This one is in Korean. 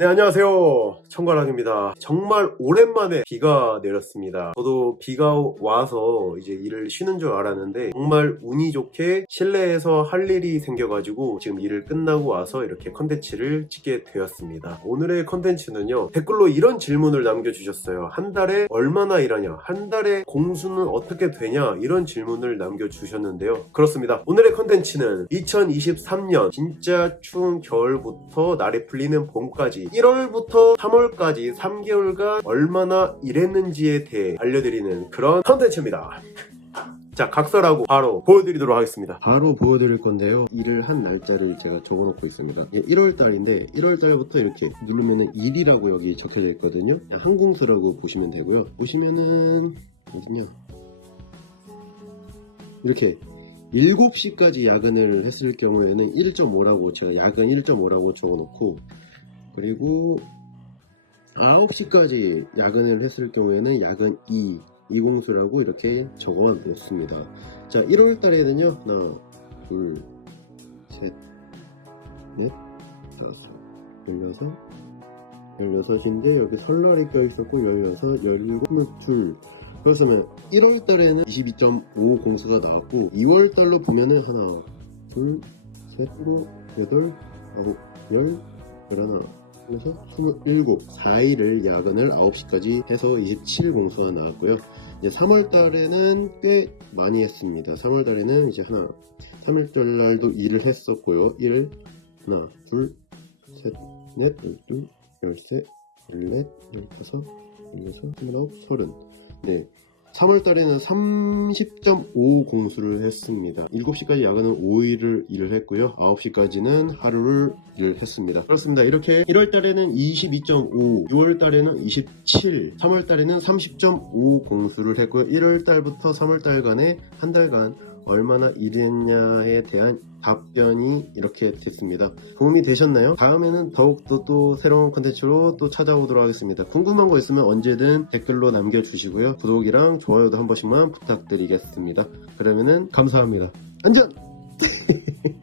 네, 안녕하세요. 청가락입니다. 정말 오랜만에 비가 내렸습니다. 저도 비가 와서 이제 일을 쉬는 줄 알았는데 정말 운이 좋게 실내에서 할 일이 생겨가지고 지금 일을 끝나고 와서 이렇게 컨텐츠를 찍게 되었습니다. 오늘의 컨텐츠는요. 댓글로 이런 질문을 남겨주셨어요. 한 달에 얼마나 일하냐? 한 달에 공수는 어떻게 되냐? 이런 질문을 남겨주셨는데요. 그렇습니다. 오늘의 컨텐츠는 2023년 진짜 추운 겨울부터 날이 풀리는 봄까지 1월부터 3월까지 3개월간 얼마나 일했는지에 대해 알려드리는 그런 컨텐츠입니다. 자, 각설하고 바로 보여드리도록 하겠습니다. 바로 보여드릴 건데요. 일을 한 날짜를 제가 적어놓고 있습니다. 1월달인데 1월달부터 이렇게 누르면은 일이라고 여기 적혀져 있거든요. 항공수라고 보시면 되고요. 보시면은 어디냐? 이렇게 7시까지 야근을 했을 경우에는 1.5라고 제가 야근 1.5라고 적어놓고 그리고 9시까지 야근을 했을 경우에는 야근 2, 2공수라고 이렇게 적어 놓습니다. 자, 1월 달에는요, 하나, 둘, 셋, 넷, 다섯, 열여섯, 열여섯인데 여기 설날이 껴있었고, 열여섯, 열일곱, 스물둘. 그렇으면 1월 달에는 22.5 공수가 나왔고, 2월 달로 보면은 하나, 둘, 셋, 일곱, 여덟, 아홉, 열, 열하나, 그래서 27, 4일을 야근을 9시까지 해서 27 공수가 나왔고요. 이제 3월 달에는 꽤 많이 했습니다. 3월 달에는 이제 하나, 3일절 날도 일을 했었고요. 1, 하나, 둘, 셋, 넷, 열둘, 열세, 열넷, 열다섯, 열여섯, 스물아홉, 서른. 네. 3월 달에는 30.5 공수를 했습니다. 7시까지 야근은 5일을 일을 했고요. 9시까지는 하루를 일을 했습니다. 그렇습니다. 이렇게 1월 달에는 22.5, 6월 달에는 27, 3월 달에는 30.5 공수를 했고요. 1월 달부터 3월 달간에 한 달간 얼마나 일했냐에 대한 답변이 이렇게 됐습니다. 도움이 되셨나요? 다음에는 더욱더 또 새로운 컨텐츠로 또 찾아오도록 하겠습니다. 궁금한 거 있으면 언제든 댓글로 남겨주시고요. 구독이랑 좋아요도 한 번씩만 부탁드리겠습니다. 그러면은 감사합니다. 안전!